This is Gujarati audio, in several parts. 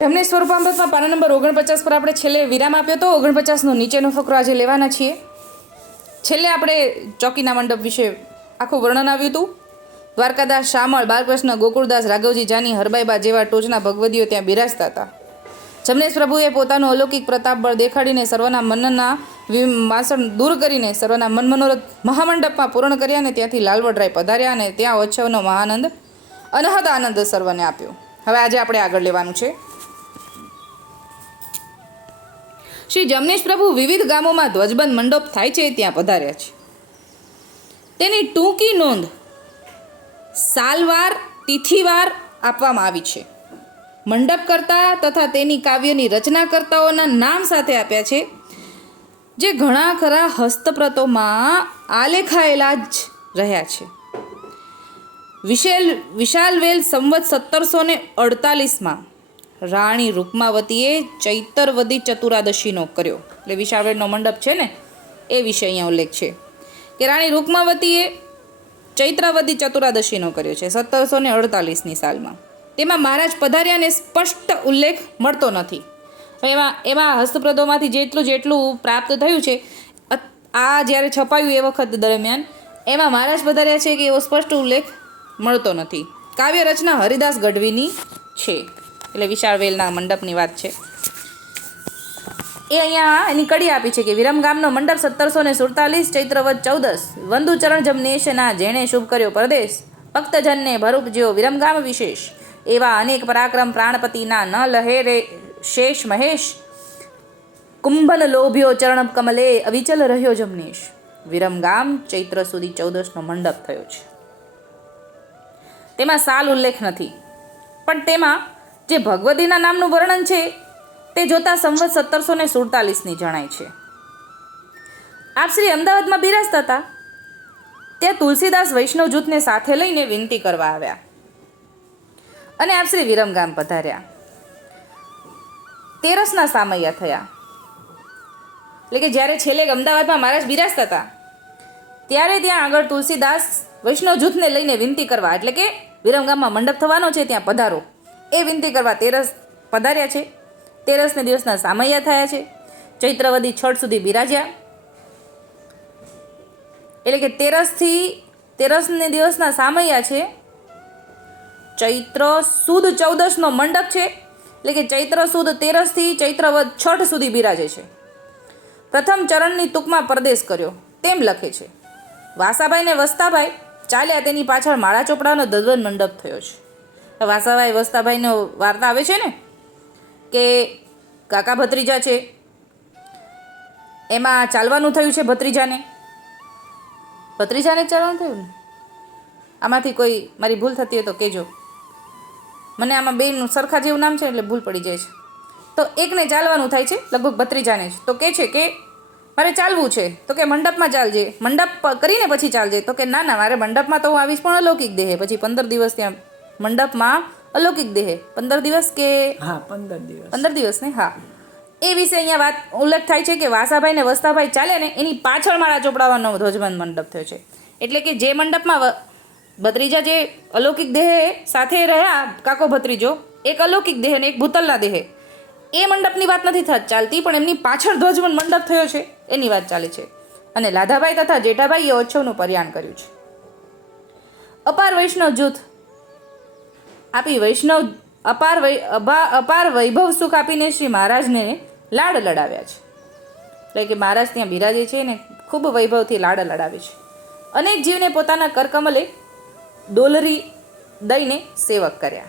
એમને સ્વરૂપામૃતમાં પાના નંબર ઓગણપચાસ પર આપણે છેલ્લે વિરામ આપ્યો તો ઓગણપચાસનો નીચેનો ફકરો આજે લેવાના છીએ. છેલ્લે આપણે ચોકીના મંડપ વિશે આખું વર્ણન આવ્યું હતું. દ્વારકાદાસ શામળ, બાલકૃષ્ણ, ગોકુળદાસ, રાઘવજી, જાની, હરબાઈબા જેવા ટોચના ભગવદીઓ ત્યાં બિરાજતા હતા. જમનેશ પ્રભુએ પોતાનું અલૌકિક પ્રતાપ બળ દેખાડીને સર્વના મનના વાસણ દૂર કરીને સર્વના મન મનોરથ મહામંડપમાં પૂર્ણ કર્યા અને ત્યાંથી લાલવડરાય પધાર્યા અને ત્યાં ઉત્સવનો મહાનંદ અનહદ આનંદ સર્વને આપ્યો. હવે આજે આપણે આગળ લેવાનું છે. શ્રી જમનેશ પ્રભુ વિવિધ ગામોમાં ધ્વજબંધ મંડપ થાય છે ત્યાં પધાર્યા છે. તેની ટૂંકી નોંધ સાલવાર, તિથિવાર આપવામાં આવી છે. મંડપકર્તા તથા તેની કાવ્યની રચનાકર્તાઓના નામ સાથે આપ્યા છે, જે ઘણા ખરા હસ્તપ્રતોમાં આલેખાયેલા જ રહ્યા છે. વિશેલ, વિશાલવેલ સંવત સત્તરસો ને અડતાલીસમાં રાણી રૂકમાવતીએ ચૈતરવદી ચતુરાદશીનો કર્યો. એટલે વિશાળવેલનો મંડપ છે ને, એ વિશે અહીંયા ઉલ્લેખ છે. કે રાણી રૂકમાવતીએ ચૈત્રાવદી ચતુરાદશીનો કર્યો છે સત્તરસો ને અડતાલીસની સાલમાં. તેમાં મહારાજ પધાર્યાને સ્પષ્ટ ઉલ્લેખ મળતો નથી. એમાં એમાં હસ્તપ્રદોમાંથી જેટલું જેટલું પ્રાપ્ત થયું છે આ જ્યારે છપાયું એ વખત દરમિયાન, એમાં મહારાજ પધાર્યા છે કે એવો સ્પષ્ટ ઉલ્લેખ મળતો નથી. કાવ્ય રચના હરિદાસ ગઢવીની છે. એટલે વિશાળ વેલના મંડપની વાત છે. એ અહીંયા એની કડી આપી છે કે વિરમ ગામનો મંડપ સત્તરસો ને સુડતાલીસ ચૈત્રવત ચૌદસ. વંદુચરણ જમનેશના જેણે શુભ કર્યો પરદેશ. ભક્તજનને ભરૂપ જેવો વિરમગામ વિશેષ. એવા અનેક પરાક્રમ પ્રાણપતિના ન લહે રે શેષ મહેશ. કુંભન લોભ્યો ચરણ કમલે અવિચલ રહ્યો જમનેશ. વિરમગામ ચૈત્ર સુધી ચૌદસનો મંડપ થયો છે. તેમાં સાલ ઉલ્લેખ નથી. પણ તેમાં જે ભગવતીના નામનું વર્ણન છે, તે જોતા સંવત સત્તરસો ને સુડતાલીસની જણાય છે. આપ શ્રી અમદાવાદમાં બિરાજતા હતા? ત્યાં તુલસીદાસ વૈષ્ણવ જૂથને સાથે લઈને વિનંતી કરવા આવ્યા. અને આપ શ્રી વિરમગામ પધાર્યા. તેરસના સામૈયા થયા. એટલે કે જ્યારે છેલ્લે અમદાવાદમાં મહારાજ બિરાજતા હતા, ત્યારે ત્યાં આગળ તુલસીદાસ વૈષ્ણવ જૂથને લઈને વિનંતી કરવા, એટલે કે વિરમગામમાં મંડપ થવાનો છે, ત્યાં પધારો. એ વિનંતી કરવા તેરસ પધાર્યા છે. તેરસને દિવસના સામૈયા થયા છે. ચૈત્રવદી છઠ સુધી બિરાજ્યા. એટલે કે તેરસથી, તેરસને દિવસના સામૈયા છે. ચૈત્ર સુદ ચૌદસનો મંડપ છે. એટલે કે ચૈત્ર સુદ તેરસથી ચૈત્રવદ છઠ સુધી બિરાજે છે. પ્રથમ ચરણની ટૂંકમાં પરદેશ કર્યો. તેમ લખે છે. વાસાભાઈ ને વસ્તાભાઈ ચાલ્યા તેની પાછળ માળા ચોપડાનો દદવન મંડપ થયો છે. વાસાભાઈ વસ્તાભાઈનો વાર્તા આવે છે ને? કે કાકા ભત્રીજા છે. એમાં ચાલવાનું થયું છે ભત્રીજાને? ભત્રીજાને ચાલવાનું થયું ને? આમાંથી કોઈ મારી ભૂલ થતી હોય તો કહેજો. મને આમાં બેનું સરખા જેવું નામ છે એટલે ભૂલ પડી જાય છે. તો એકને ચાલવાનું થાય છે લગભગ ભત્રીજાને જ. તો કે છે કે મારે ચાલવું છે. તો કે મંડપમાં ચાલજે. મંડપ કરીને પછી ચાલજે. તો કે ના ના, મારે મંડપમાં તો હું આવીશ પણ અલૌકિક દેહે. પછી પંદર દિવસ ત્યાં મંડપમાં અલૌકિક દેહે. પંદર દિવસ કે હા પંદર દિવસ. પંદર દિવસ ને? હા. એ વિશે અહીંયા વાત ઉલ્લેખ થાય છે કે વાસાભાઈ ને વસ્તાભાઈ ચાલે ને એની પાછળ માળા ચોપડાવાનો ધ્વજબંધ મંડપ થયો છે. એટલે કે જે મંડપમાં ભત્રીજા જે અલૌકિક દેહ સાથે રહ્યા કાકો ભત્રીજો એક અલૌકિક દેહ અને એક ભૂતલના દેહ. એ મંડપની વાત નથી થત ચાલતી પણ એમની પાછળ ધ્વજબંધ મંડપ થયો છે. એની વાત ચાલે છે. અને લાધાભાઈ તથા જેઠાભાઈએ ઓછવનું પર્યાણ કર્યું છે. અપાર વૈષ્ણવ જૂથ આપી વૈષ્ણવ અપાર વૈ અપાર વૈભવ સુખ આપીને શ્રી મહારાજને લાડ લડાવ્યા છે. એટલે કે મહારાજ ત્યાં બિરાજે છે ને ખૂબ વૈભવથી લાડ લડાવે છે. અનેક જીવને પોતાના કરકમલે ડોલરી દઈને સેવક કર્યા.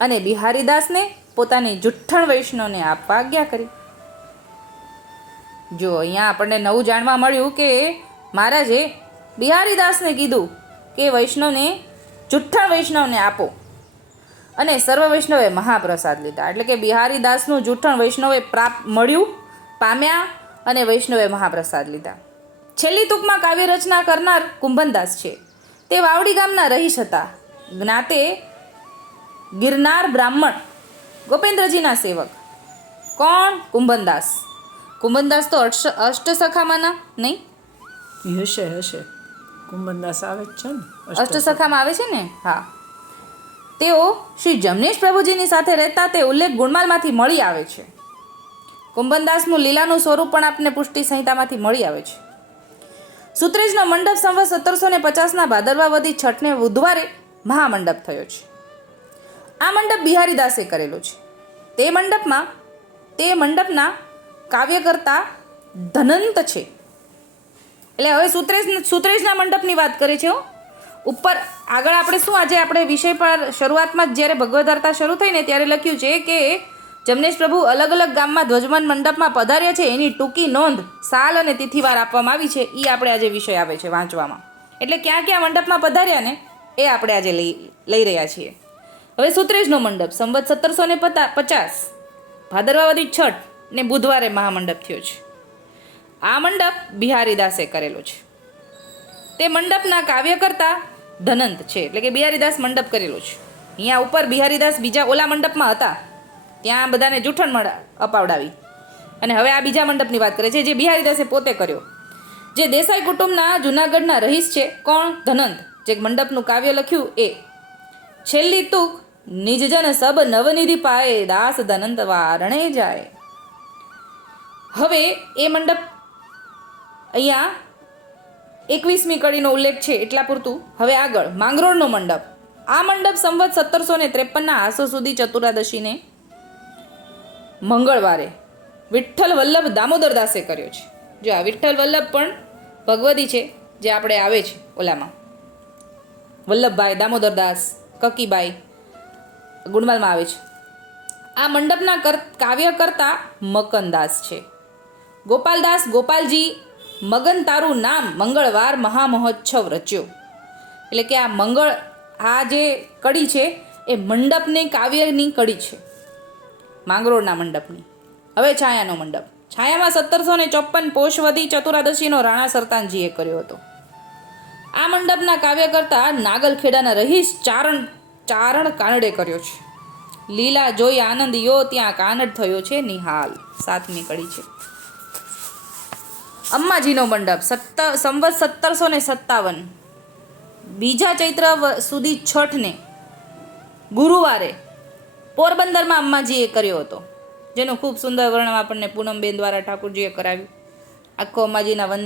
અને બિહારીદાસને પોતાની જુઠ્ઠણ વૈષ્ણવને આપવા આજ્ઞા કરી. જો અહીંયા આપણને નવું જાણવા મળ્યું કે મહારાજે બિહારીદાસને કીધું કે વૈષ્ણવને જુઠ્ઠણ વૈષ્ણવને આપો. અને સર્વ વૈષ્ણવે મહાપ્રસાદ લીધા. એટલે કે બિહારીદાસનું જૂઠણ વૈષ્ણવે પ્રાપ્ત મળ્યું, પામ્યા અને વૈષ્ણવે મહાપ્રસાદ લીધા. છેલ્લી ટૂંકમાં કાવ્ય રચના કરનાર કુંભનદાસ છે. તે વાવડી ગામના રહીશ હતા. જ્ઞાતે ગિરનાર બ્રાહ્મણ, ગોપેન્દ્રજીના સેવક. કોણ? કુંભનદાસ. કુંભનદાસ તો અષ્ટ, અષ્ટસખામાંના, નહીં? હશે હશે. કુંભનદાસ આવે છે ને અષ્ટ- અષ્ટસખામાં આવે છે ને? હા. તેઓ શ્રી જમનેશ પ્રભુજીની સાથે રહેતા તે ઉલ્લેખ ગુણમાલમાંથી મળી આવે છે. કુંભનદાસનું લીલાનું સ્વરૂપ પણ આપને પુષ્ટિ સંહિતામાંથી મળી આવે છે. સુત્રેજનો મંડપ સંવત સત્તરસો ને પચાસના ભાદરવા વધી છઠને બુધવારે મહામંડપ થયો છે. આ મંડપ બિહારીદાસે કરેલો છે. તે મંડપમાં, તે મંડપના કાવ્યકર્તા ધનંત છે. એટલે હવે સુત્રેશ સુત્રેશના મંડપની વાત કરી છે ઉપર આગળ આપણે શું આજે આપણે વિષય પર શરૂઆતમાં જ જ્યારે ભગવદ્વાર્તા શરૂ થઈ ને ત્યારે લખ્યું છે કે જમનેશ પ્રભુ અલગ અલગ ગામમાં ધ્વજવાન મંડપમાં પધાર્યા છે, એની ટૂંકી નોંધ સાલ અને તિથિવાર આપવામાં આવી છે. એ આપણે આજે વિષય આવે છે વાંચવામાં. એટલે ક્યાં ક્યાં મંડપમાં પધાર્યા ને એ આપણે આજે લઈ લઈ રહ્યા છીએ. હવે સુત્રેજનો મંડપ, સંવત સત્તરસો ને પચાસ, ભાદરવાવાદી છઠ ને બુધવારે મહામંડપ થયો છે. આ મંડપ બિહારીદાસે કરેલો છે. તે મંડપના કાર્યકર્તા ધનંત છે, એટલે કે બિહારીદાસ મંડપ કરેલો છે. અહીંયા ઉપર બિહારીદાસ બીજા ઓલા મંડપમાં હતા. ત્યાં બધાને જૂઠણ અપાવડાવી. અને હવે આ બીજા મંડપની વાત કરે છે, જે બિહારીદાસે પોતે કર્યો. જે દેસાઈ કુટુંબના જૂનાગઢના રહીશ છે, કોણ? ધનંત. જે મંડપનું કાવ્ય લખ્યું એ. છેલ્લી તુક, નિજજન સબ નવનિધિ પાએ દાસ ધનંત વારણે જાય. હવે એ મંડપ અહીંયા એકવીસમી કડીનો ઉલ્લેખ છે એટલા પૂરતું. હવે આગળ, માંગરોળનો મંડપ. આ મંડપ સંવત સત્તરસો ને ત્રેપનના આસો સુધી ચતુરાદશીને મંગળવારે વિઠ્ઠલ વલ્લભ દામોદર દાસે કર્યો છે. જો આ વિઠ્ઠલ વલ્લભ પણ ભગવદી છે, જે આપણે આવે છે ઓલામાં. વલ્લભભાઈ દામોદર દાસ, કકીબાઈ ગુણમાલમાં આવે છે. આ મંડપના કાવ્ય કરતા મકનદાસ છે. ગોપાલદાસ ગોપાલજી મગન તારું નામ મંગળવાર મહામહોત્સવ રચ્યો. એટલે કે આ મંગળ, આ જે કડી છે, એ મંડપની કાવ્યની કડી છે. માંગરોળના મંડપની. હવે છાયાનો મંડપ. છાયામાં સત્તરસો ને ચોપન પોષવધી ચતુરાદશીનો રાણા સરતાનજીએ કર્યો હતો. આ મંડપના કાવ્ય કરતા નાગલખેડાના રહીશ ચારણ ચારણ કાનડે કર્યો છે. લીલા જોઈ આનંદ યો ત્યાં કાનડ થયો છે નિહાલ. સાતમી કડી છે. અંબાજીનો મંડપ સત્તર સંવત સત્તરસો ને સત્તાવન. બીજા ચૈત્ર સુધી છઠને ગુરુવારે પોરબંદરમાં અંબાજીએ કર્યો હતો. જેનું ખૂબ સુંદર વર્ણન આપણને પૂનમબેન દ્વારા ઠાકુરજીએ કરાવ્યું. આખો અંબાજીના વન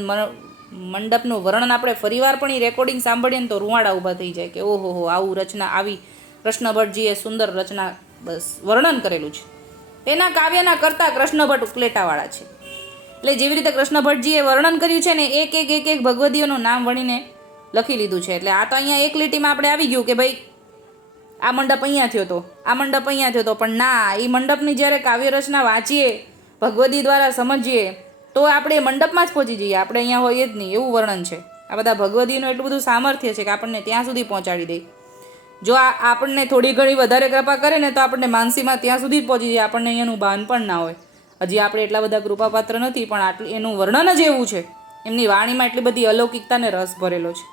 મંડપનું વર્ણન આપણે ફરીવાર પણ એ રેકોર્ડિંગ સાંભળીએ ને તો રૂવાડા ઊભા થઈ જાય કે, ઓહો હો, આવું રચના, આવી કૃષ્ણભટ્ટજીએ સુંદર રચના, બસ, વર્ણન કરેલું છે. તેના કાવ્યના કરતાં કૃષ્ણભટ્ટ ઉકલેટાવાળા છે. એટલે જેવી રીતે કૃષ્ણ ભટ્ટજીએ વર્ણન કર્યું છે ને એક એક એક એક ભગવદીઓનું નામ વણીને લખી લીધું છે. એટલે આ તો અહીંયા એક લીટીમાં આપણે આવી ગયું કે ભાઈ આ મંડપ અહીંયા થયો હતો આ મંડપ અહીંયા થયો હતો પણ ના એ મંડપની જ્યારે કાવ્ય રચના વાંચીએ, ભગવદી દ્વારા સમજીએ, તો આપણે મંડપમાં જ પહોંચી જઈએ. આપણે અહીંયા હોઈએ જ નહીં, એવું વર્ણન છે. આ બધા ભગવદીનું એટલું બધું સામર્થ્ય છે કે આપણને ત્યાં સુધી પહોંચાડી દે. જો આ આપણને થોડી ઘણી વધારે કૃપા કરે ને તો આપણને માનસીમાં ત્યાં સુધી જ પહોંચી જાય આપણને અહીંયાનું ભાન પણ ના હોય. હજી આપણે એટલા બધા કૃપાપાત્ર નથી, પણ આટલું એનું વર્ણન જ એવું છે. એમની વાણીમાં એટલી બધી અલૌકિકતાને રસ ભરેલો છે,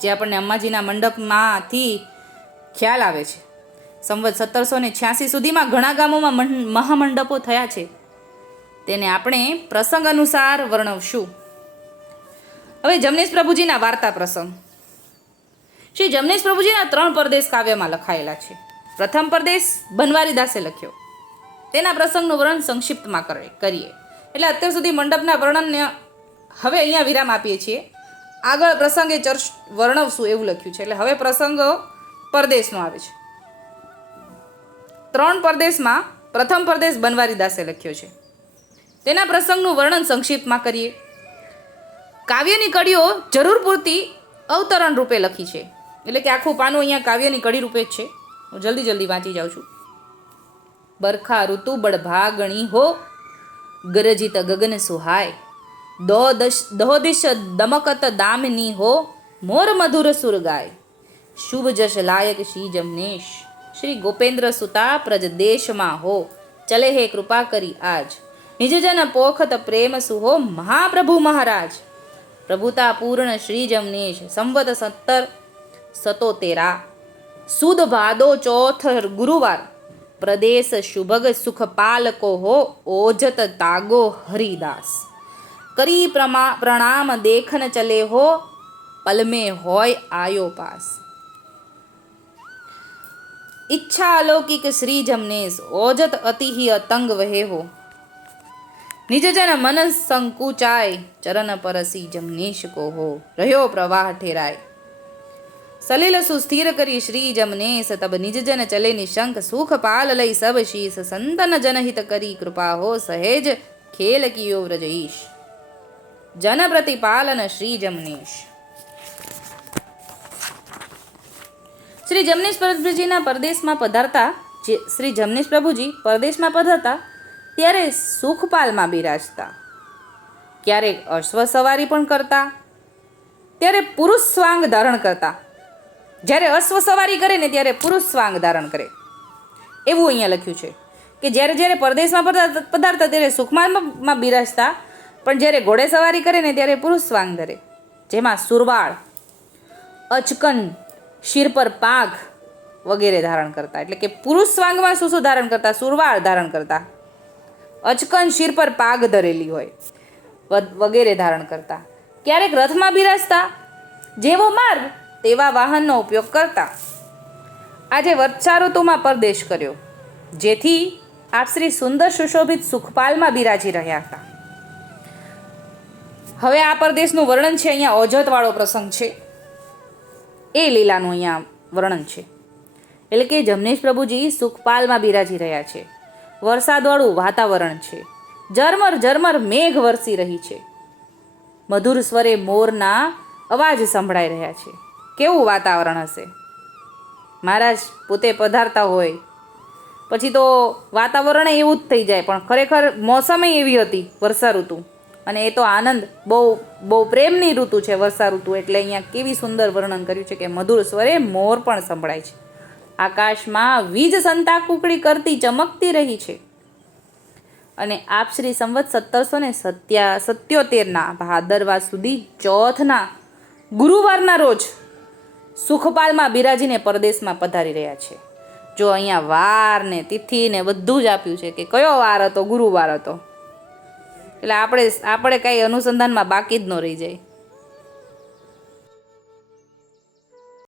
જે આપણને અંબાજીના મંડપમાંથી ખ્યાલ આવે છે. સંવત સત્તરસો ને છ્યાસી સુધીમાં ઘણા ગામોમાં મહામંડપો થયા છે. તેને આપણે પ્રસંગ અનુસાર વર્ણવશું. હવે જમનેશ પ્રભુજીના વાર્તા પ્રસંગ. શ્રી જમનેશ પ્રભુજીના ત્રણ પરદેશ કાવ્યમાં લખાયેલા છે. પ્રથમ પરદેશ બનવારીદાસે લખ્યો. તેના પ્રસંગનું વર્ણન સંક્ષિપ્તમાં કરે, કરીએ. એટલે અત્યાર સુધી મંડપના વર્ણનને હવે અહીંયા વિરામ આપીએ છીએ. આગળ પ્રસંગે ચર્ચ વર્ણવશું એવું લખ્યું છે. એટલે હવે પ્રસંગ પરદેશનો આવે છે. ત્રણ પરદેશમાં પ્રથમ પરદેશ બનવારીદાસે લખ્યો છે. તેના પ્રસંગનું વર્ણન સંક્ષિપ્તમાં કરીએ. કાવ્યની કડીઓ જરૂર પૂરતી અવતરણ રૂપે લખી છે. એટલે કે આખું પાનું અહીંયા કાવ્યની કડી રૂપે જ છે. હું જલ્દી જલ્દી વાંચી જાઉં છું. બરખા ઋતુ બળભાગણી હો. ગરજિત ગગન સુહાય. દો દશ દહોદિશ દમકત દામની હો. મોર મધુર સુર ગાય શુભ જશ લાયક શ્રી જમનેશ. શ્રી ગોપેન્દ્ર સુતા પ્રજ દેશમાં હો. ચલે હે કૃપા કરી આજ. નિજજન પોખત પ્રેમ સુહો મહાપ્રભુ મહારાજ. પ્રભુતા પૂર્ણ શ્રી જમનેશ, સંવત સત્તર સતોતેરા સુદ ભાદો ચોથ ગુરુવાર. પ્રદેશ શુભગ સુખ પાલકો હો, ઓજત તાગો હરિદાસ. કરી પ્રમા પ્રણામ દેખન ચલે હો, પલમે હોય આયો પાસ. ઈચ્છા અલૌકિક શ્રી જમનેશ, ઓજત અતિહિ અતંગ વહે હો. નિજજન મન સંકુચાય, ચરણ પરસી જમનીશ કો હો, રહ્યો પ્રવાહ ઠેરાય. સલીલ સુસ્થિર કરી શ્રી જમનેશ તબ નિજ જન ચલે નિશંક, સુખ પાલ લઈ સબ શીસ, સંતન જનહિત કરી કૃપા હો સહેજ, ખેલ કિયો વ્રજઈશ જન પ્રતિપાલન શ્રી જમનેશ. શ્રી જમનેશ પ્રભુજીના પરદેશમાં પધારતા, જે શ્રી જમનેશ પ્રભુજી પરદેશમાં પધારતા, ત્યારે સુખપાલમાં બિરાજતા. ક્યારેક અશ્વ સવારી પણ કરતા, ત્યારે પુરુષ સ્વાંગ ધારણ કરતા. જ્યારે અશ્વ સવારી કરે ને ત્યારે પુરુષ સ્વાંગ ધારણ કરે. એવું અહીંયા લખ્યું છે કે જ્યારે જ્યારે પરદેશમાં પધાર- પધારતા ત્યારે સુખમાનમાં બિરાજતા, પણ જ્યારે ઘોડે સવારી કરે ને ત્યારે પુરુષ સ્વાંગ ધરે. જેમાં સુરવાળ, અચકન, શિર પર પાઘ વગેરે ધારણ કરતા. એટલે કે પુરુષ સ્વાંગમાં શું શું ધારણ કરતા? સુરવાળ ધારણ કરતા. અચકન, શિર પર પાઘ ધરેલી હોય વગેરે ધારણ કરતા. ક્યારેક રથમાં બિરાજતા. જેવો માર્ગ તેવા વાહનનો ઉપયોગ કરતા. આજે વર્ષા ઋતુમાં પરદેશ કર્યો, જેથી આપ શ્રી સુંદર સુશોભિત સુખપાલમાં બિરાજી રહ્યા હતા. હવે આ પરદેશનું વર્ણન છે અહીંયા ઓજતવાળો પ્રસંગ છે. એ લીલાનું અહીંયા વર્ણન છે. એટલે કે જમનેશ પ્રભુજી સુખપાલમાં બિરાજી રહ્યા છે. વરસાદવાળું વાતાવરણ છે. ઝરમર ઝરમર મેઘ વરસી રહી છે. મધુર સ્વરે મોરના અવાજ સંભળાઈ રહ્યા છે. કેવું વાતાવરણ હશે? મહારાજ પોતે પધારતા હોય. પછી તો વાતાવરણ એવું જ થઈ જાય, પણ ખરેખર મોસમે એવી હતી વર્ષા ઋતુ. અને એ તો આનંદ, બહુ બહુ પ્રેમની ઋતુ છે વર્ષા ઋતુ. એટલે અહીંયા કેવી સુંદર વર્ણન કર્યું છે કે મધુર સ્વરે મોર પણ સંભળાય છે. આકાશમાં વીજ સંતા કુકડી કરતી ચમકતી રહી છે. અને આપ શ્રી સંવત સત્તરસો ને સત્યા, સત્યોતેરના ભાદરવા સુધી ચોથના ગુરુવારના રોજ સુખપાલમાં બિરાજીને પરદેશમાં પધારી રહ્યા છે. જો અહીંયા વાર ને તિથિ ને બધું જ આપ્યું છે કે કયો વાર હતો, ગુરુવાર હતો? એટલે આપણે આપણે કાંઈ અનુસંધાનમાં બાકી જ ન રહી જાય.